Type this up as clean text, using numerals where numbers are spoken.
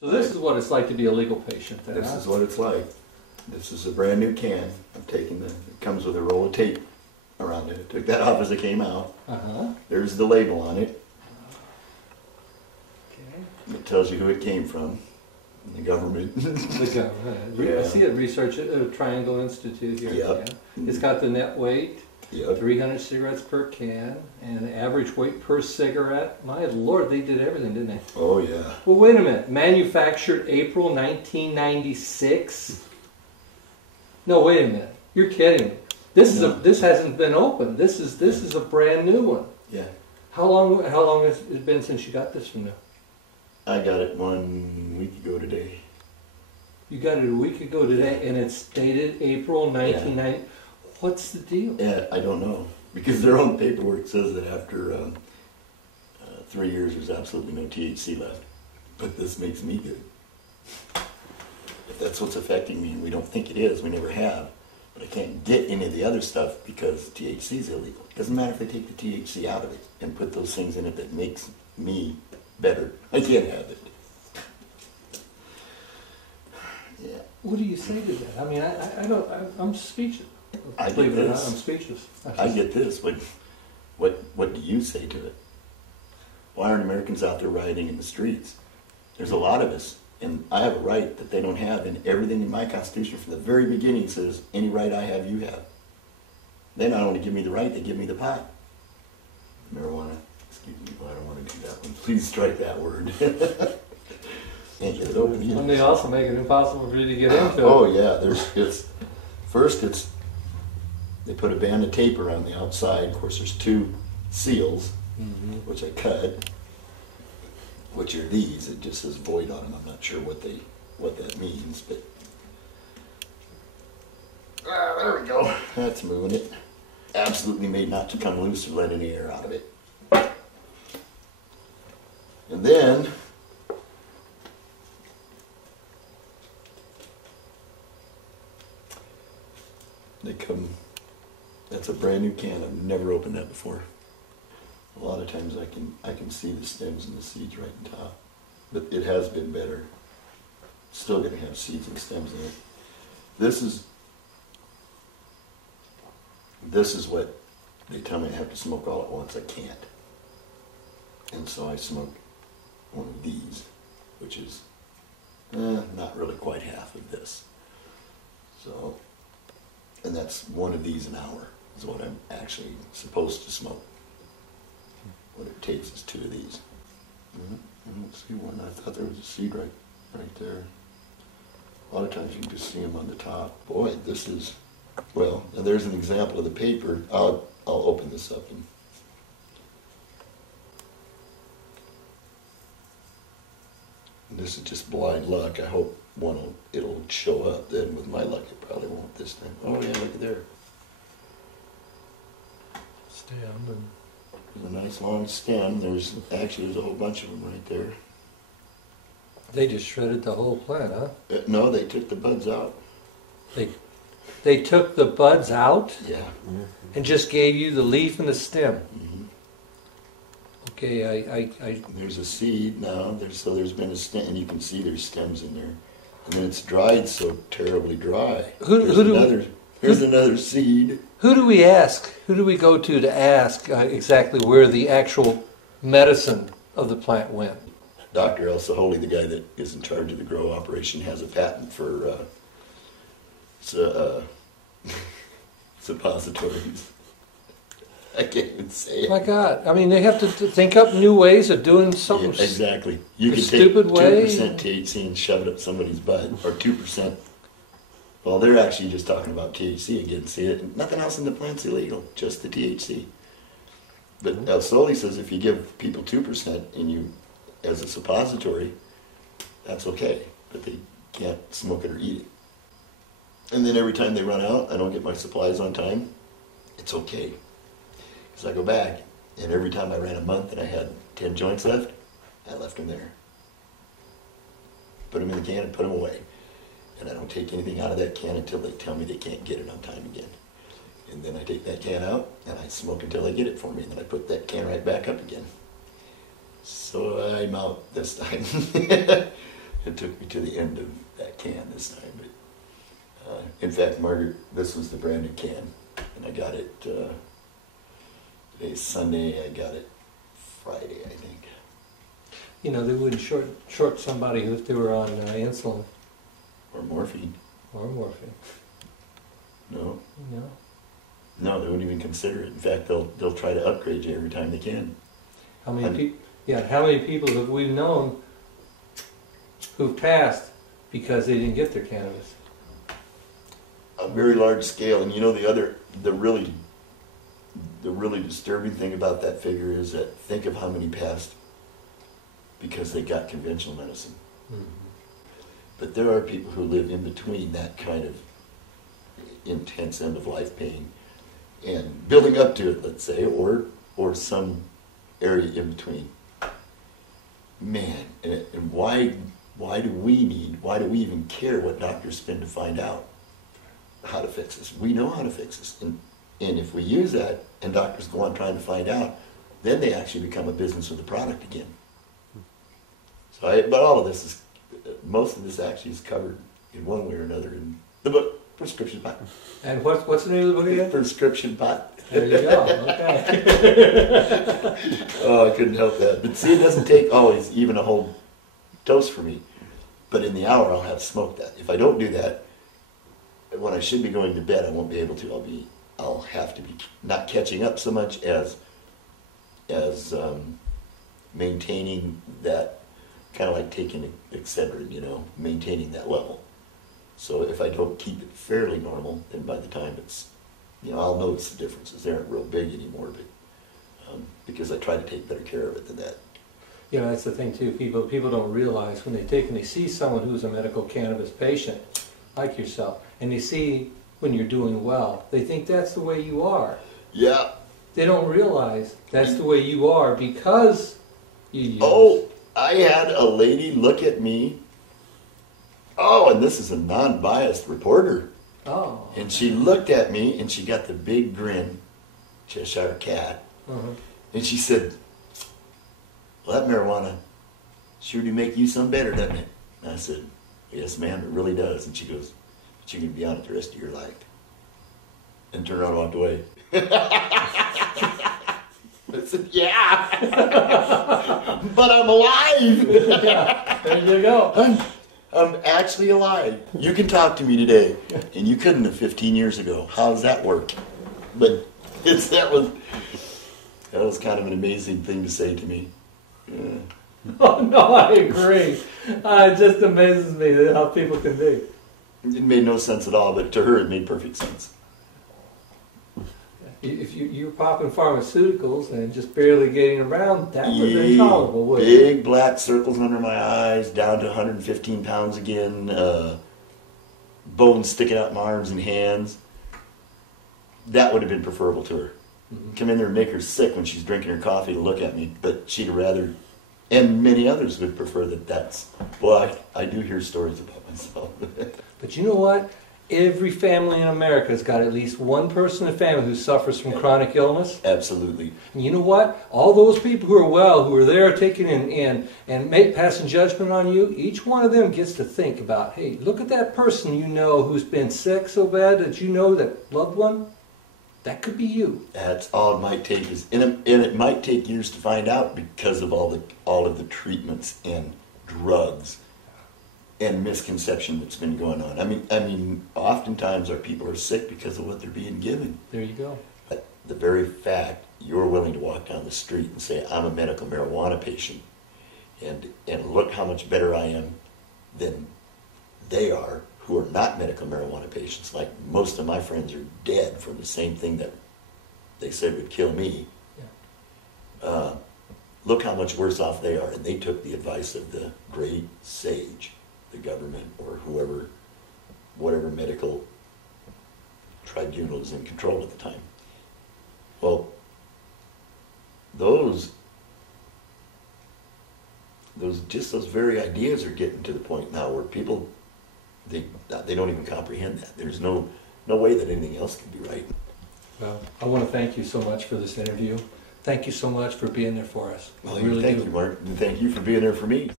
So this is what it's like to be a legal patient then, This huh? is what it's like. This is a brand new can. I'm taking it comes with a roll of tape around it. I took that off as it came out. Uh-huh. There's the label on it. Okay. It tells you who it came from. The government. The government. Yeah. I see it research at Triangle Institute here. Yep. Yeah. It's got the net weight, Yep. 300 cigarettes per can, and the average weight per cigarette. My Lord, they did everything, didn't they? Oh yeah. Well, wait a minute. Manufactured April 1996. No, wait a minute. You're kidding me. This hasn't been opened. This is a brand new one. Yeah. How long has it been since you got this from them? I got it 1 week ago today. You got it a week ago today, and it's dated April 1990. What's the deal? Yeah, I don't know. Because their own paperwork says that after 3 years there's absolutely no THC left. But this makes me good. If that's what's affecting me, and we don't think it is, we never have. But I can't get any of the other stuff because THC is illegal. It doesn't matter if they take the THC out of it and put those things in it that makes me better. I can't have it. Yeah. What do you say to that? I mean, I'm speechless. I Believe get it or not, this. I'm speechless. I get this. What do you say to it? Why aren't Americans out there rioting in the streets? There's a lot of us, and I have a right that they don't have, and everything in my Constitution from the very beginning says, any right I have, you have. They not only give me the right, they give me the pot. Marijuana, excuse me, well, I don't want to do that one. Please strike that word. Can't get it open either. And they also make it impossible for you to get into it. Oh yeah, they put a band of tape around the outside. Of course, there's 2 seals, which I cut, which are these. It just says void on them. I'm not sure what that means, but there we go. That's moving it. Absolutely made not to come loose or let any air out of it. And then they come. That's a brand new can. I've never opened that before. A lot of times I can see the stems and the seeds right on top, but it has been better. Still going to have seeds and stems in it. This is what they tell me I have to smoke all at once. I can't, and so I smoke one of these, which is not really quite half of this. So, and that's one of these an hour is what I'm actually supposed to smoke. What it takes is 2 of these. I don't see one. I thought there was a seed right there. A lot of times you can just see them on the top. Boy, this is, well, and there's an example of the paper. I'll open this up and this is just blind luck. I hope it'll show up. Then with my luck, it probably won't this time. Oh yeah, look at there. Stem and There's a nice long stem. There's a whole bunch of them right there. they just shredded the whole plant, huh? No, they took the buds out. They took the buds out Yeah. and just gave you the leaf and the stem. Mm-hmm. Okay, There's a seed now. There's been a stem, and you can see there's stems in there. And then it's dried so terribly dry. There's another seed. Who do we ask? Who do we go to ask exactly where the actual medicine of the plant went? Dr. Elsa Holy, the guy that is in charge of the grow operation, has a patent for suppositories. I can't even say it. My God, I mean, they have to think up new ways of doing something. Yeah, exactly. You a can take stupid 2% way. THC and shove it up somebody's butt, or 2%. Well, they're actually just talking about THC again. See it? Nothing else in the plant's illegal, just the THC. But El Soli says if you give people 2% and you, as a suppository, that's okay. But they can't smoke it or eat it. And then every time they run out, I don't get my supplies on time. It's okay. Because I go back, and every time I ran a month and I had 10 joints left, I left them there. Put them in the can and put them away. And I don't take anything out of that can until they tell me they can't get it on time again. And then I take that can out, and I smoke until they get it for me, and then I put that can right back up again. So I'm out this time. It took me to the end of that can this time. But in fact, Margaret, this was the branded can, and I got it. Today's Sunday. I got it Friday, I think. You know, they wouldn't short somebody if they were on insulin Or morphine. or morphine. No. No. No, they wouldn't even consider it. In fact, they'll try to upgrade you every time they can. How many people? Yeah. How many people have we known who've passed because they didn't get their cannabis? A very large scale, and you know the really disturbing thing about that figure is that think of how many passed because they got conventional medicine. Mm-hmm. But there are people who live in between that kind of intense end of life pain and building up to it, let's say, or some area in between. Man, and why do we even care what doctors spend to find out how to fix this? We know how to fix this, and if we use that and doctors go on trying to find out, then they actually become a business with a product again. So, but all of this is, most of this actually is covered in one way or another in the book, Prescription Pot. And what's the name of the book again? Prescription Pot. There you go. Okay. Oh, I couldn't help that. But see, it doesn't take always even a whole dose for me. But in the hour, I'll have smoked that. If I don't do that, when I should be going to bed, I won't be able to. I'll have to be not catching up so much as maintaining that, kind of like taking Excedrin, you know, maintaining that level. So if I don't keep it fairly normal, then by the time it's, you know, I'll notice the differences. They aren't real big anymore, but because I try to take better care of it than that. You know, that's the thing too. People don't realize when they see someone who's a medical cannabis patient, like yourself, and they see when you're doing well, they think that's the way you are. Yeah. They don't realize that's the way you are because you use. Oh, I had a lady look at me. Oh, and this is a non-biased reporter. Oh. And she looked at me and she got the big grin, Cheshire Cat, and she said, "Well, that marijuana sure do make you some better, doesn't it?" And I said, "Yes, ma'am, it really does." And she goes, "But you can be on it the rest of your life." And turned around and walked away. I said, "Yeah, but I'm alive." Yeah, there you go. I'm actually alive. You can talk to me today, and you couldn't have 15 years ago. How does that work? But that was kind of an amazing thing to say to me. Yeah. Oh no, I agree. It just amazes me how people can be. It made no sense at all, but to her it made perfect sense. If you're popping pharmaceuticals and just barely getting around, that would be intolerable, wouldn't it? Big black circles under my eyes, down to 115 pounds again, bones sticking out my arms and hands. That would have been preferable to her. Mm-hmm. Come in there and make her sick when she's drinking her coffee to look at me, but she'd rather, and many others would prefer that's, well, I do hear stories about myself. But you know what? Every family in America has got at least one person in the family who suffers from chronic illness. Absolutely. And you know what? All those people who are well, who are there taking and passing judgment on you, each one of them gets to think about, hey, look at that person you know who's been sick so bad that you know that loved one. That could be you. That's all it might take and it might take years to find out because of all of the treatments and drugs and misconception that's been going on. I mean, oftentimes our people are sick because of what they're being given. There you go. But the very fact you're willing to walk down the street and say, "I'm a medical marijuana patient," and look how much better I am than they are, who are not medical marijuana patients. Like most of my friends are dead from the same thing that they said would kill me. Yeah. Look how much worse off they are, and they took the advice of the great sage, the government or whatever medical tribunal is in control at the time. Well, those very ideas are getting to the point now where people they don't even comprehend that. There's no way that anything else can be right. Well, I want to thank you so much for this interview. Thank you so much for being there for us. Well, I really thank do. you, Mark, and thank you for being there for me.